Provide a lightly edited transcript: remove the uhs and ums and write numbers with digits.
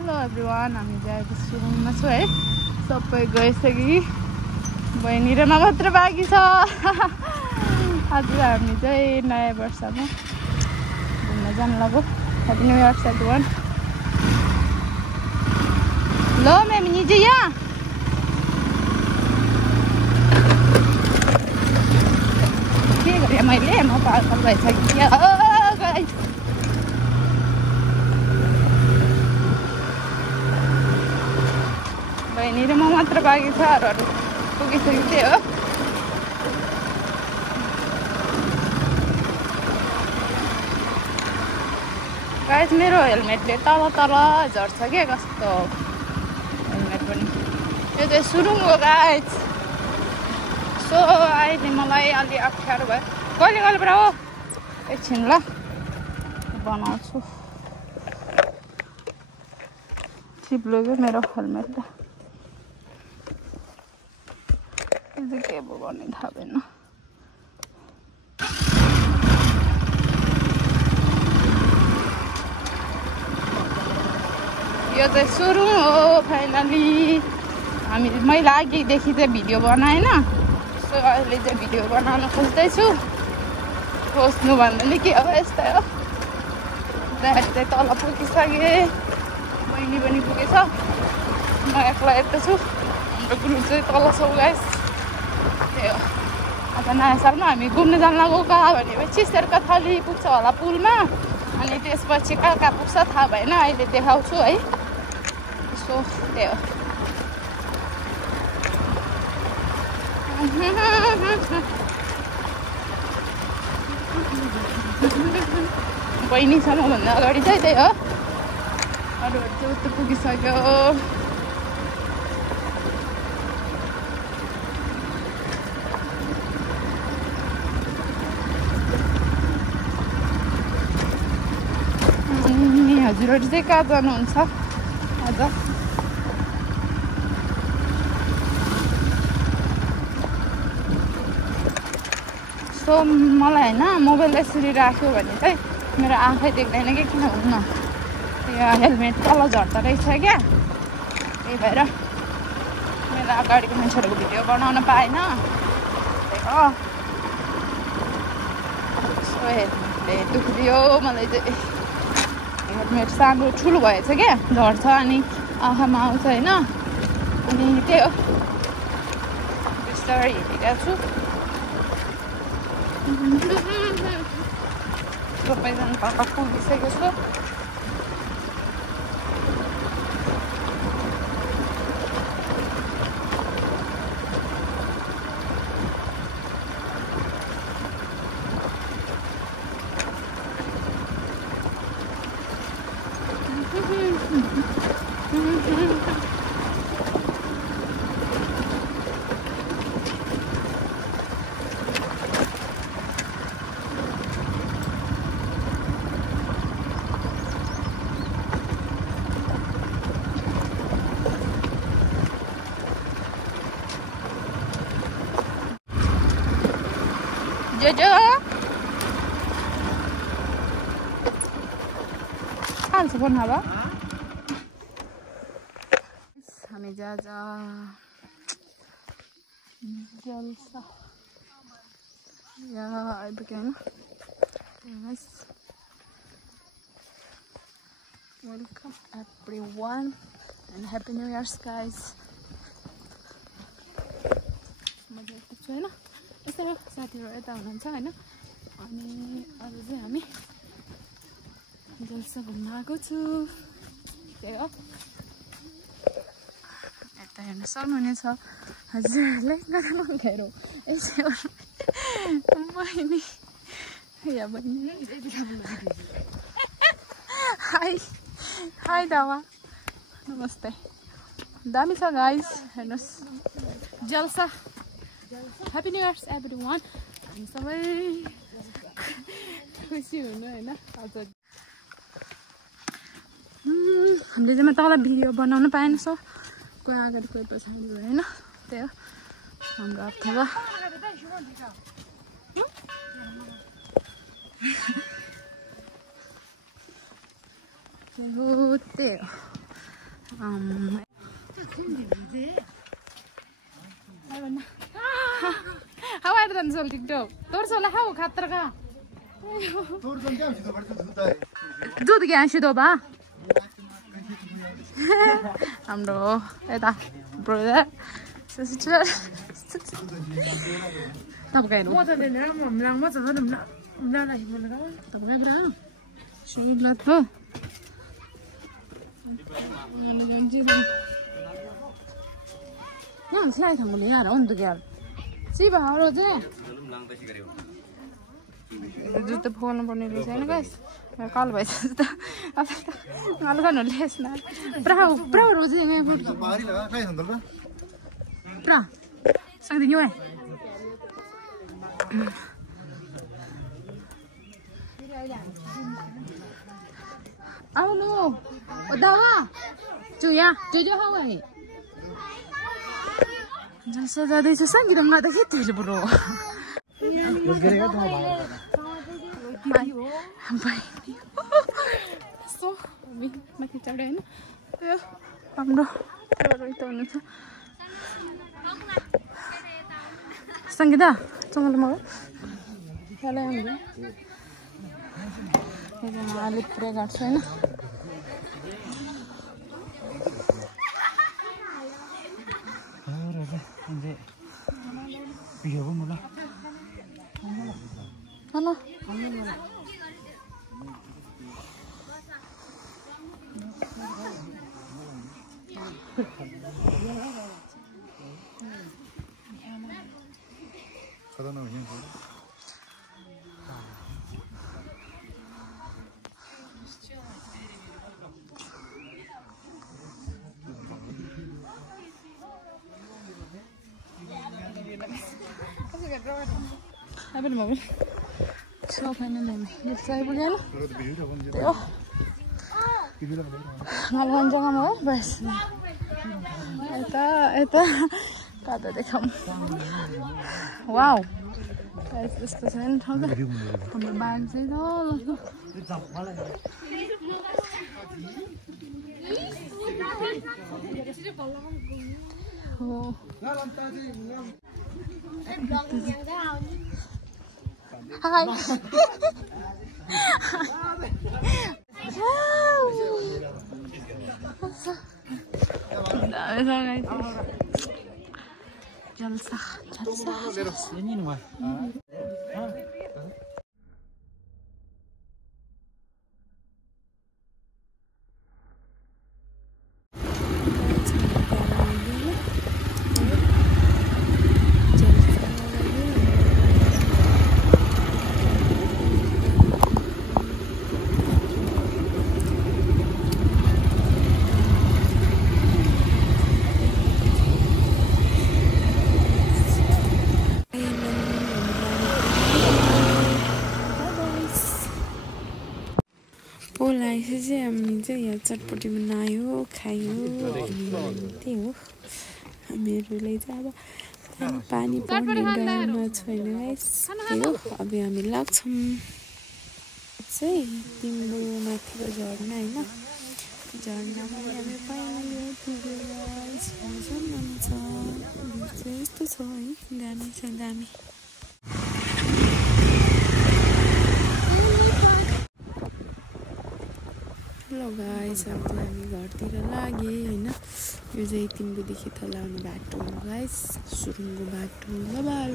Hello everyone, हामी चाहिँ अहिले सुरुङमा छु है। सबै गइसक्यो, बहिनी र म मात्र बाँकी छ। आज हामी चाहिँ नयाँ वर्षमा घुम्न जानु लाग्यो। Happy new year everyone. लो मैं नीचे यहाँ के गरेँ मैले, म पागल भइसक्यो। बहिनी र म मात्र बाँकी छ, अरूहरू पुगिसकेको थिएँ हो। गाइस मेरो हेलमेटले तल तल झर्छ क्या, कस्तो हेलमेट पनि। यो चाहिँ सुरुङ हो गाइस। सो अहिले मलाई अलि अप्ठ्यारो भयो। कहिले कहिले पुरा हो, एकछिन ल बनाउँछु। चिप्लो क्या मेरो हेलमेटले, के पो गर्ने थाहा भएन। यो चाहिँ सुरुङ हो फाइनली। मैले अघिदेखि चाहिँ भिडियो बनाएन, सो अहिले चाहिँ भिडियो बनाउन खोज्दैछु। खोज्नु भन्दा नि के हो, यस्तै हो। दाइहरू चाहिँ तल पुगिसकेँ, बहिनी पनि पुगेछ, म एक्लै यता छु। हाम्रो ग्रुप चाहिँ तल छौ गाइस। त्यही हो। आज नयाँ सालमा हामी घुम्न जानु लाग्यो। कहाँ भनेपछि शेरकथली पुग्छ होला पुलमा, अनि त्यसपछि कहाँ कहाँ पुग्छ थाहा भएन, अहिले देखाउँछु है। सो त्यही हो। बहिनी छ मभन्दा अगाडि चाहिँ, त्यही हो। अरूहरू चाहिँ उता पुगिसक्यो। हजुरहरू चाहिँ कहाँ जानुहुन्छ आज? सो मलाई होइन, मोबाइल यसरी राख्यो भने चाहिँ मेरो आँखै देख्दैन कि किन हुन्न। यो हेलमेट तल झर्दो रहेछ क्या, त्यही भएर मेरो अगाडिको मान्छेहरूको भिडियो बनाउन पाएन। त्यही हो। सो हेलमेटले दुःख दियो मलाई चाहिँ। हेलमेट सानो ठुलो भएछ क्या, झर्छ अनि आँखामा आउँछ होइन। अनि त्यही हो, बिस्तारै हिँडिरहेको छु। सबैजना पापा पुगिसकेको छु। जो हाल्छ बना अब हामी जा जल्सा यहाँ आइपुग्यो होइन। Welcome everyone and happy new years guys. म चाहिँ यस्तो छु होइन, यस्तो साथीहरू यता हुनुहुन्छ होइन। अनि आज चाहिँ हामी जल्सा घुम्न आएको छु, त्यही हो। यता हेर्न सक्नुहुनेछ हजुरहरूले गाह्रो गाह्रो यसो बहिनी या बहिनी हाई हाई दावा नमस्ते। दामी छ गाइस, हेर्नुहोस् जल्सा। Happy new years everyone. हामी सबै खुसी हुनु होइन। हजुर हामीले चाहिँ तल भिडियो बनाउन पाएन, सो कोही अगाडि कोही पछाडि होइन। त्यही हो हाम्रो अप्ठ्यारो। त्यही हो। हवा इधर चल टिकटॉक तोर सोला हाउ खतर का दूध क्या शिदो बा हाम्रो यता ब्रदर सिस्टर तपाईँ म त लिएर मम्लाङ म चाहिँ मम्लाङलाई बोलेर तपाईँ ब्रा सुनत हो यहाँ स्लाइ थांगले यार अन्त यार सिबा रोजे जुत्ता फोन पर्ने रहेछ हैन गाइस काल भइछ जुत्ता मालु खानु लेस न प्राउ प्राउ रोजे यहाँ बारी लगा खाइ हन्दल बा प्रा सँगै दियो है आउ लो ओ दावा जुया जुजो हावै जसो जाँदैछ सङ्गीतम गर्दा के थियो ब्रो माथि चढ्यो होइन त्यो हाम्रो रोहित हुनुहुन्छ सङ्गीता चङ्गल म अलिक पुरै गर्छु होइन hello Apa mau? So finally ini saya punya lah. Teo. Ngaluan jangan mau bas. Eta kata dekam. Wow. Guys, this is an how the bag say all. Oh. Hi. Jalsa. हामी चाहिँ यहाँ चटपटी बनायो खायो त्यही हो हामीहरूले चाहिँ अब पानी पर्ने डरमा छैन गाइस त्यही हो अब हामी लाग्छौँ चाहिँ तिम्रो माथिको झर्ना होइन झर्नामा हामी पायो पुगेर यस्तो छ है दामी छ दामी हेलो गाइस अब हामी घरतिर लागे हैन यो चाहिँ तिम्बुदेखि तल आउने बाटो हो गाइस सुरुङको बाटो ल बाल